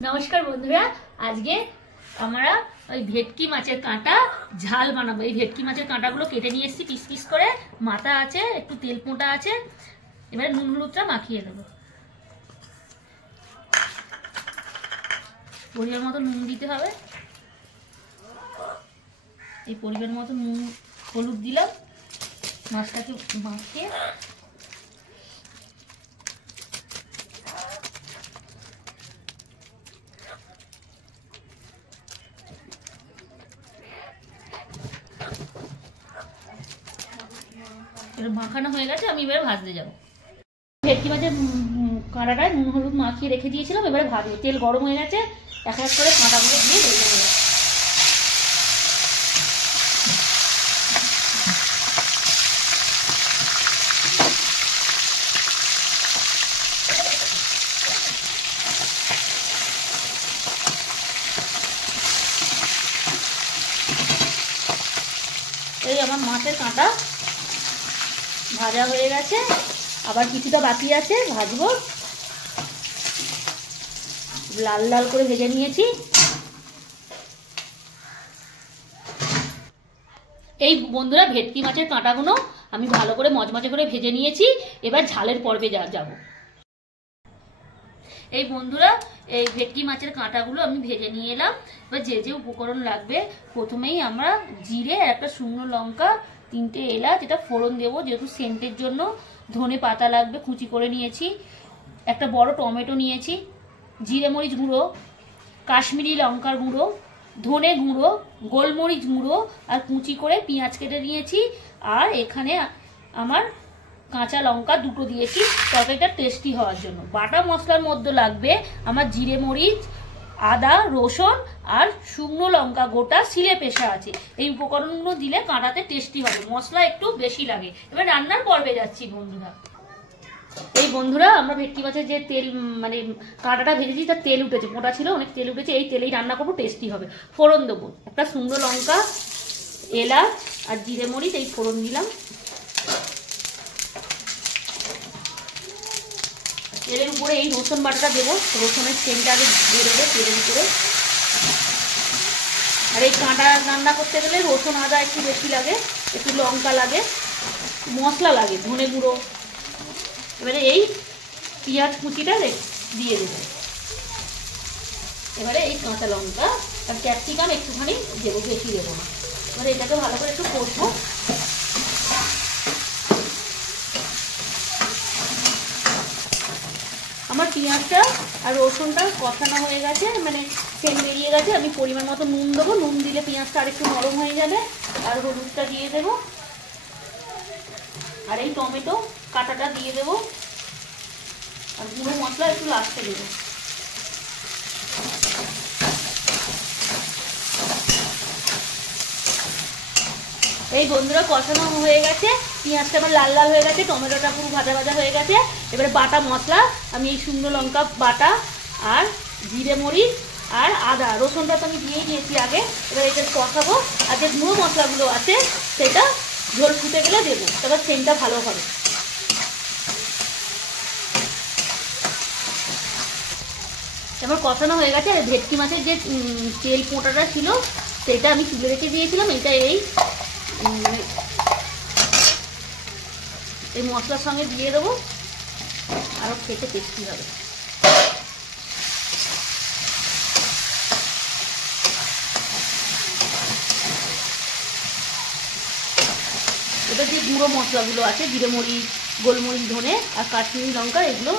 নমস্কার বন্ধুরা, আজকে আমরা ওই ভেটকি মাছের কাঁটা ঝাল বানাবো। এই ভেটকি মাছের কাঁটাগুলো কেটে নিয়ে এসেছি পিস পিস করে, মাথা আছে, একটু তেল পোঁটা আছে। এবারে নুন হলুদটা মাখিয়ে দেবো। পরিমাণ মতো নুন দিতে হবে। এই পরিমাণ মতো নুন হলুদ দিলাম, মাছটাকে মাখিয়ে মাখানো হয়ে গেছে। আমি এবারে ভাজতে যাবো। ভেটকি মাছের কাঁটাটায় নুন হলুদ মাখিয়ে রেখে দিয়েছিলাম, এবারে ভাজবো। তেল গরম হয়ে গেছে, এক এক করে কাঁটাগুলো দিয়ে ভেজে নেবো। এই আমার মাছের কাঁটা ভাজা হয়ে গেছে, আবার কিছুটা বাকি আছে, ভাজবো। লাল লাল করে ভেজে নিয়েছি। এই বন্ধুরা, ভেটকি মাছের কাঁটাগুলো আমি ভালো করে মচমচে করে ভেজে নিয়েছি। এবার ঝালের পর্বে যাব। এই বন্ধুরা, এই ভেটকি মাছের কাঁটাগুলো আমি ভেজে নিয়ে এলাম। এবার যে যে উপকরণ লাগবে, প্রথমেই আমরা জিরে, একটা শুকনো লঙ্কা, 3টে এলাচ, এটা ফোড়ন দেবো যেহেতু সেন্টের জন্য। ধনে পাতা লাগবে, কুচি করে নিয়েছি। একটা বড় টমেটো নিয়েছি, জিরে মরিচ গুঁড়ো, কাশ্মীরি লঙ্কার গুঁড়ো, ধনে গুঁড়ো, গোলমরিচ গুঁড়ো, আর কুচি করে পেঁয়াজ কেটে নিয়েছি। আর এখানে আমার কাঁচা লঙ্কা 2টো দিয়েছি তরকারিটা টেস্টি হওয়ার জন্য। বাটা মশলার মধ্যে লাগবে আমার জিরে মরিচ, আদা, রসুন আর শুকনো লঙ্কা গোটা শিলে পেশা আছে। এই উপকরণগুলো দিলে কাঁটাতে টেস্টি হবে, মশলা একটু বেশি লাগে। এবার রান্নার পর্বে যাচ্ছি বন্ধুরা। এই বন্ধুরা, আমরা ভেটকি মাছের যে তেল মানে কাঁটাটা ভেজেছি, তার তেল উঠেছে, মোটা ছিল, অনেক তেল উঠেছে। এই তেলেই রান্না করবো, টেস্টি হবে। ফোড়ন দেবো, একটা শুকনো লঙ্কা, এলাচ আর জিরে মরিচ, এই ফোড়ন দিলাম। তেলের উপরে এই রসুন বাটাটা দেবো, রসুনের সেন্টটা আগে বেরোবে তেলের উপরে। আর এই কাঁটা রান্না করতে গেলে রসুন আদা একটু বেশি লাগে, একটু লঙ্কা লাগে, মশলা লাগে, ধনে গুঁড়ো। এবারে এই পেঁয়াজ কুচিটা দিয়ে দেবো। এবারে এই কাঁচা লঙ্কা আর ক্যাপসিকাম একটুখানি দেবো, বেশি দেবো না। এবারে এটাকে ভালো করে একটু কষবো। আমার পেঁয়াজটা আর রসুনটা কষানো হয়ে গেছে, মানে সেন বেরিয়ে গেছে। আমি পরিমাণ মতো নুন দেবো, নুন দিলে পেঁয়াজটা আর একটু নরম হয়ে যাবে। আর হলুদটা দিয়ে দেবো, আর এই টমেটো কাঁটাটা দিয়ে দেবো, আর গুঁড়ো মশলা একটু লাস্টে দেবো। এই বন্ধুরা, কষানো হয়ে গেছে, পেঁয়াজটা আমার লাল লাল হয়ে গেছে, টমেটোটা পুরো ভাজা ভাজা হয়ে গেছে। এবারে বাটা মশলা, আমি এই শুকনো লঙ্কা বাটা আর জিরে মরিচ আর আদা, রসুনটা তো আমি দিয়েই দিয়েছি আগে। এবার এটা কষাবো, আর যে গুঁড়ো মশলাগুলো আছে সেটা ঝোল ফুটে গেলে দেবো, তারপর সেন্টটা ভালো হবে। এবার কষানো হয়ে গেছে। আর ভেটকি মাছের যে তেল পোঁটাটা ছিল সেটা আমি তুলে রেখে দিয়েছিলাম, এটা এই মশলার সঙ্গে দিয়ে দেবো, আরও খেতে টেস্টি হবে। এটা যে গুঁড়ো মশলাগুলো আছে, জিরে মরিচ, গোলমরিচ, ধনে আর কাশ্মীরি লঙ্কা, এগুলো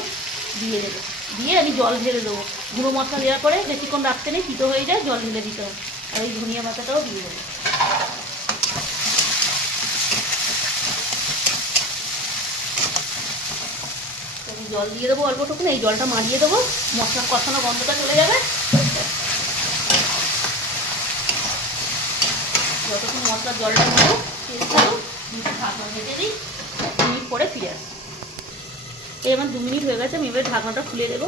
দিয়ে দেবো। দিয়ে আমি জল ঢেলে দেবো। গুঁড়ো মশলা দেওয়ার পরে বেশিক্ষণ রাখতে নেই, তিতো হয়ে যায়, জল ঢেলে দিতে হবে। আর এই ধনিয়া পাতাটাও দিয়ে দেবো। আমি জল দিয়ে দেবো অল্পটুকু, এই জলটা মারিয়ে দেবো, মশলা কষানো গন্ধটা চলে যাবে। যতক্ষণ মশলার জলটা নেবো ঢাকনা ঢেকে দিই, 2 মিনিট পরে ফিরে আসি। এই আমার 2 মিনিট হয়ে গেছে, আমি এবার ঢাকনাটা খুলে দেবো।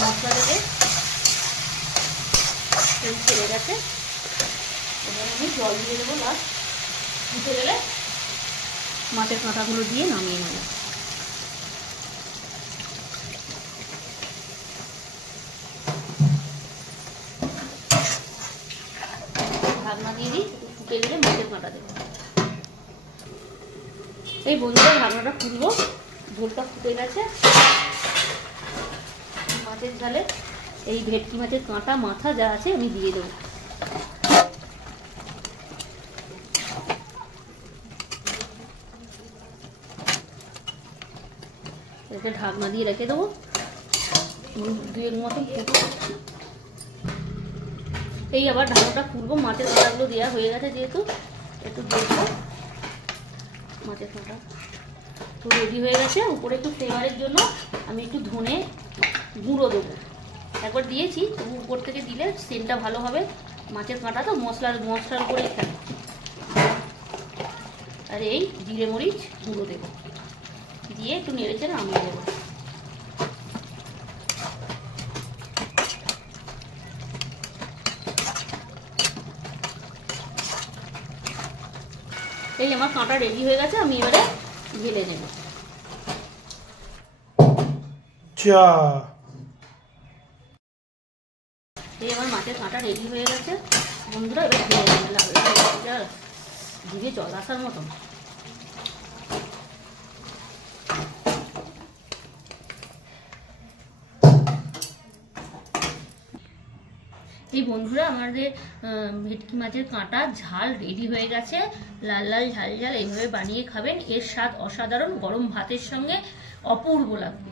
মশলা থেকে তেল ছেড়ে গেছে। এবার আমি জল দিয়ে দেবো লাস্ট, ফুটে গেলে মাছের কাঁটাগুলো দিয়ে নামিয়ে নেব। ঢাকনা দিয়ে দিই, ফুটে গেলে মাছের কাঁটা দেবো। এই বন্ধুরা ঢাকনাটা খুলবো, ঝোলটা ফুটে গেছে। মাছের ঝালে এই ভেটকি মাছের কাঁটা মাথা যা আছে আমি দিয়ে দেবো। এটাকে ঢাকনা দিয়ে রেখে দেবো, দুয়ের মতো। এই আবার ঢাকনাটা খুলবো, মাছের কাঁটাগুলো দেওয়া হয়ে গেছে যেহেতু, একটু দেখবো মাছের কাঁটা তো রেডি হয়ে গেছে। উপরে একটু ফ্লেভারের জন্য আমি একটু ধনে গুঁড়ো দেবো, একবার দিয়েছি, তবু উপর থেকে দিলে সেন্টটা ভালো হবে। মাছের কাঁটা তো মশলার উপরেই থাকে। আর এই জিরে মরিচ গুঁড়ো দেবো, দিয়ে একটু নেড়েচেড়ে নামিয়ে দেবো। এই আমার কাঁটা রেডি হয়ে গেছে, আমি এবারে ঢেলে নেব। এই আমার মাছের কাঁটা রেডি হয়ে গেছে বন্ধুরা, এবার ঢেলে নেব। জিভে জল আসার মতন। এই বন্ধুরা আমাদের ভেটকি মাছের কাঁটা ঝাল রেডি হয়ে গেছে, লাল লাল ঝাল ঝাল। এইভাবে বানিয়ে খাবেন, এর স্বাদ অসাধারণ, গরম ভাতের সঙ্গে অপূর্ব লাগবে।